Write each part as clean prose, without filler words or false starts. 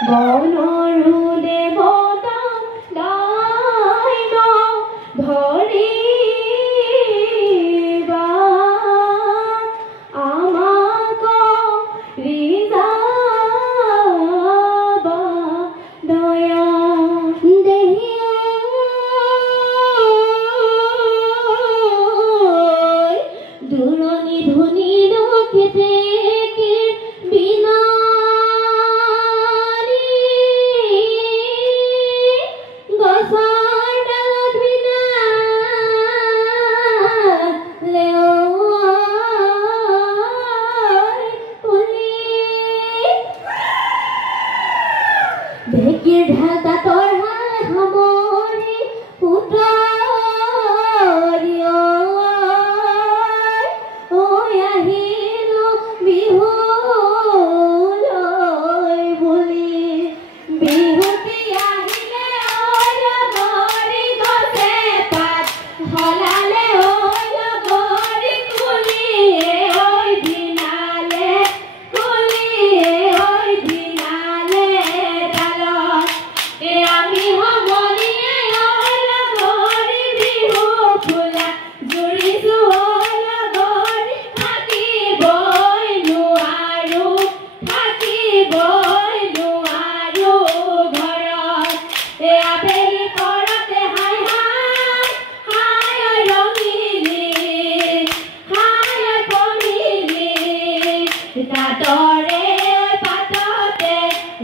বনৰু দেৱতা লাইন ধৰিবা আমাক ৰিজাবা দয়া দেহিয়া দুৰণি ধুনি ৰখিতে বিনা ঢেঁকীৰ ঢাকা তৰহাই সামৰি পুতৰি ঐ আহিলো বিহুলৈ বুলি বিহুতি আহিলে ঐ লগৰী গছে পাত সলালে ঐ লগৰী কুলিয়ে ঐ দিনালে কুলিয়ে ঐ দিনালে আমি সমনীয়ে ঐ লগৰী বিহু ফুলা জুৰিছো ঐ লগৰী থাকিবই নোৱাৰো ঘৰত আবেলি পৰতে হাই হাই ৰঙিলি হাই পমিলি তাতৰে পাততে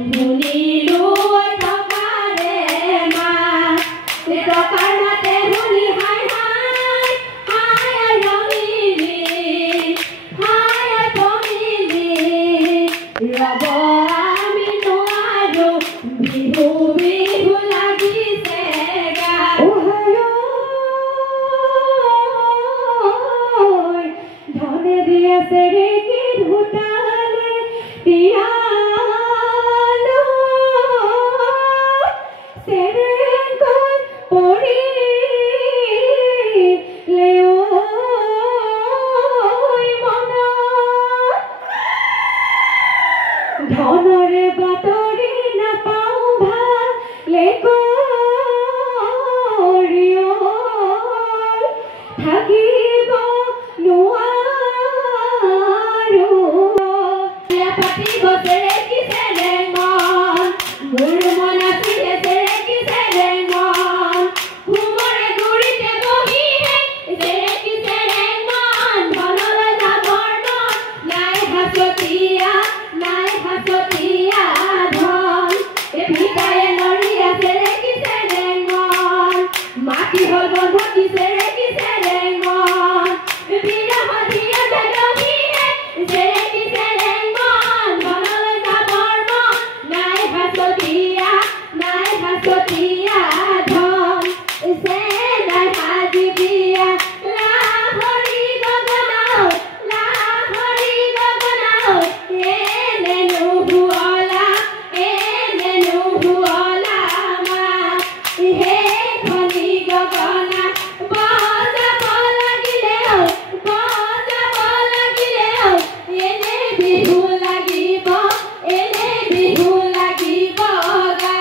শুনিলো টকাৰতে শুনি হাই ৰঙিলি হাই পমিলি ৰব আমি নোৱাৰো বিহু বিহু লাগিছে গা ধনে দিয়া চেৰেকি ধুতালে তিয়ালো চেৰেকৈ পৰিলে ঐ মনত ধনৰে বাতৰি নাপাওঁ ভালে কৰি থাকিব নোৱাৰো পাতিব চেৰেকি চেৰেঙন মোৰ মন আছিলে চেৰেকি চেৰেঙন ঘুমৰে গুৰিতে বহিহে চেৰেকি চেৰেঙন ধনলৈ যাবৰ মন নাই হাচতীয়া ধন ভিতায়ে নৰিয়া চেৰেকি চেৰেঙন মাটি হ'ল বন্ধকি চেৰেকি চেৰেঙন বিৰহ দিয়া জগমিহে চেৰেকি চেৰেঙন ধনলৈ যাবৰ মন নাই হাচতীয়া ধন সে নাই সাজি দিয়া লাহৰি গগনাও এনে নুহুৱলা মা হে খনি গগনা বজাব লাগিলেও এনে বিহু লাগিব গা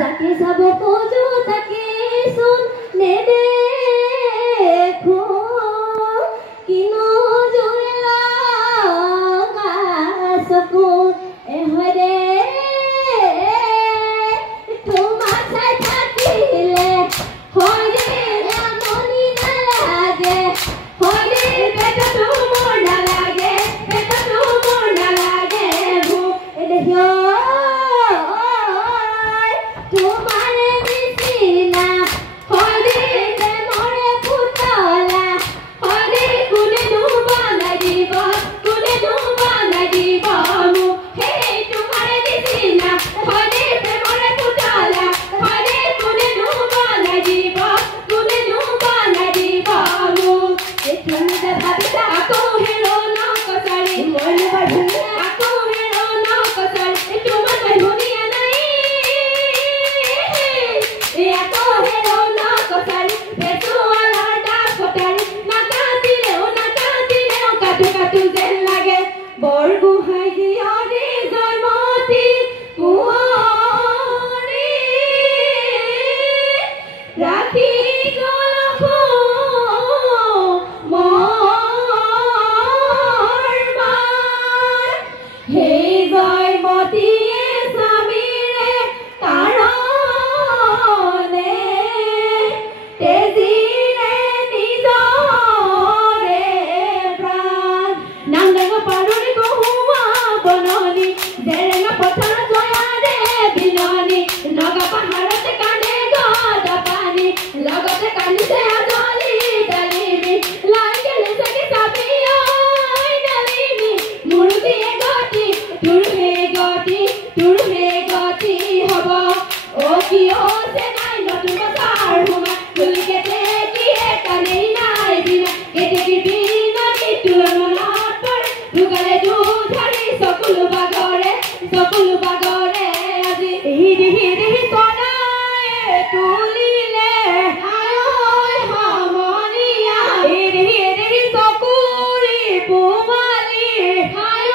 যাকে যাব খোজো তাকে ৰাখি গ'ল সেই জয়মতীয়ে স্বামীৰে কাৰণে তেজীৰে নিজৰে প্ৰাণ নাংডাঙা পাৰৰি বহুৱা বননি জেৰেঙা পথাৰ জয়াৰে বিননি নগা পাহাৰতে কান্দে গদা পানী লগতে কান্দিছে আজলি ডালিমি লাগে লেচাকে চাবি ঐ ডালিমি মুৰুতিয়ে তোৰ হে গতি হ'ব অ কিয় যে নাই নতুন বছৰ সোমা তুলিকেতে কিয়ে কানেই নাই বিনা কেতেকী বিননি তোৰ মনত পৰে ঢুকালে দুধাৰি চকুলো বাগৰে আজি হিৰি তনাই তুলিলে আই সমনীয়া হিৰি চকুৰি পুমালি আই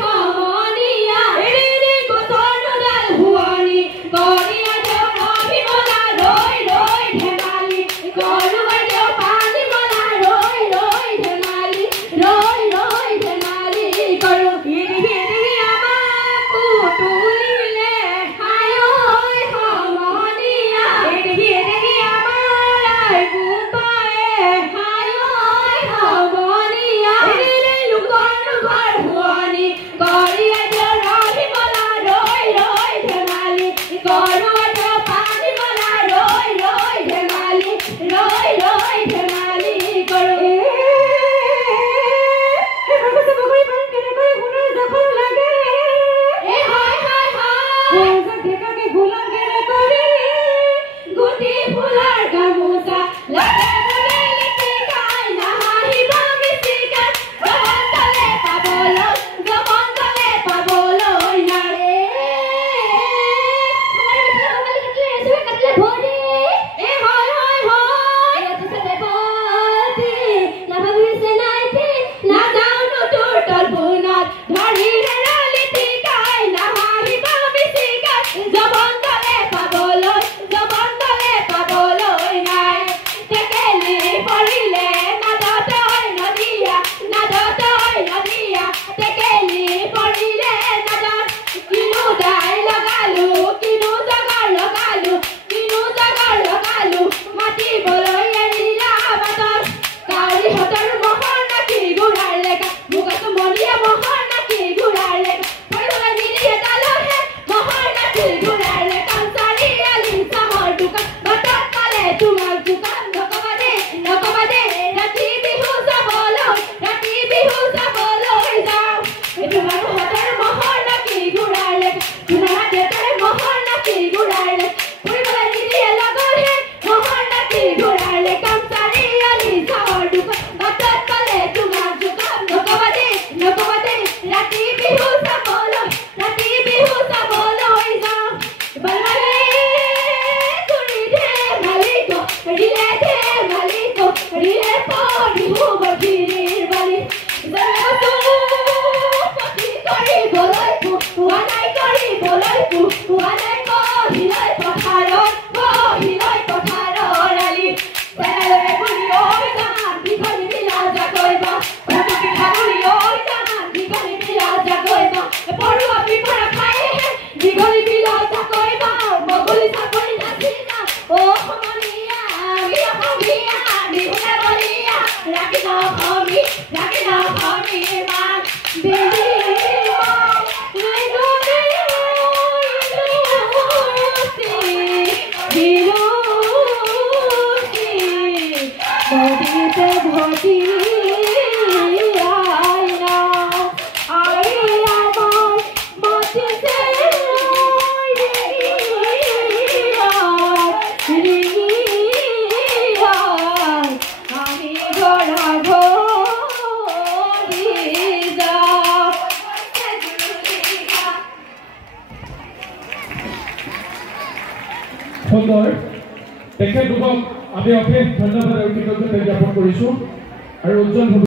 সমনীয়া হিৰি গোচৰ নদাল হুৱনি গৰিয়া দেও অভিমলা ৰৈ ধেমালি গৰুৱা দেও পানী মলা ৰৈ ধেমালি কৰো হিৰি আমাকো তুলিলে আই সমনীয়া হিৰি আমাৰ গোপায়ে আই সমনীয়া হিৰি লোকৰ ঘৰ হুৱনি গৰিয়া দেও অভিমলা ৰৈ ধেমালি গৰুৱা দেও পানী মলা ৰৈ ধেমালি কৰো গুটি ফুলাৰ গামোচা লাগে মনে লিপিকাই নাহিব মিচিকাই জবন্তলে পাবলৈ নাই নাযাওনো তোৰ তলপুনত ধৰি হেৰালি টিকাই নাহিব মিচিকাই জবন্তলে পাবলৈ নাই টেকেলি পৰিলে নাদতৈ নদিয়া টেকেলি পৰিলে নাদত কিনো দাই লগালো কিনো জগৰ লগালো মাতিবলৈ এৰিলা বাটত কাউৰীহঁতৰ মহৰ নাকি ঘূৰাৰ লেখা মুখতো মৰিয়া মহৰ নাকি ঘূৰাৰ লেখা পৰিবলৈ নিদিয়ে তালৈহে মহৰ নাকি ঘূৰাৰ লেখা চাৰিআলি চাহৰ দোকান বাটত পালে তোমাক দোকান নকবা দে ৰাতি বিহু চাবলৈ যাওঁ তোমাৰ হাতৰ মহৰ নাকি ঘূৰাৰ লেখা তোমাৰ দেউতাৰে মহৰ নাকি ঘূৰাৰ লেখা পৰিবলৈ নিদিয়ে লগৰহে মহৰ নাকি ঘূৰাৰ লেখা চাৰিআলি চাহৰ দোকান বাটত পালে তোমাক দোকান নকবা দে ৰাতি বিহু চাবলৈ যাওঁ বলমালে কৰি দে মালিক ৰিলে বিহু বধিৰ বালি কৰিবলৈ পোৱা নাই কহিলৈ পথাৰত আলি তেনেদৰে বুলি ঐ জান দীঘলী বিলাজা কৰিবা ঘটকি ঠাকুৰী ঐ জান দীঘলী বিলাজা কৰিবা পৰুৱা পিপৰা খাইহে দীঘলী বিলাজা কৰিবা বগলী চাপৰি নাচি যা অ সমনীয়া বিহুনে বলিয়া ৰাখি নখমি মান ভটি সুন্দৰ তেখেতলোকক আমি অশেষ ধন্যবাদ আৰু কৃতজ্ঞতা জ্ঞাপন কৰিছোঁ আৰু উজ্জ্বল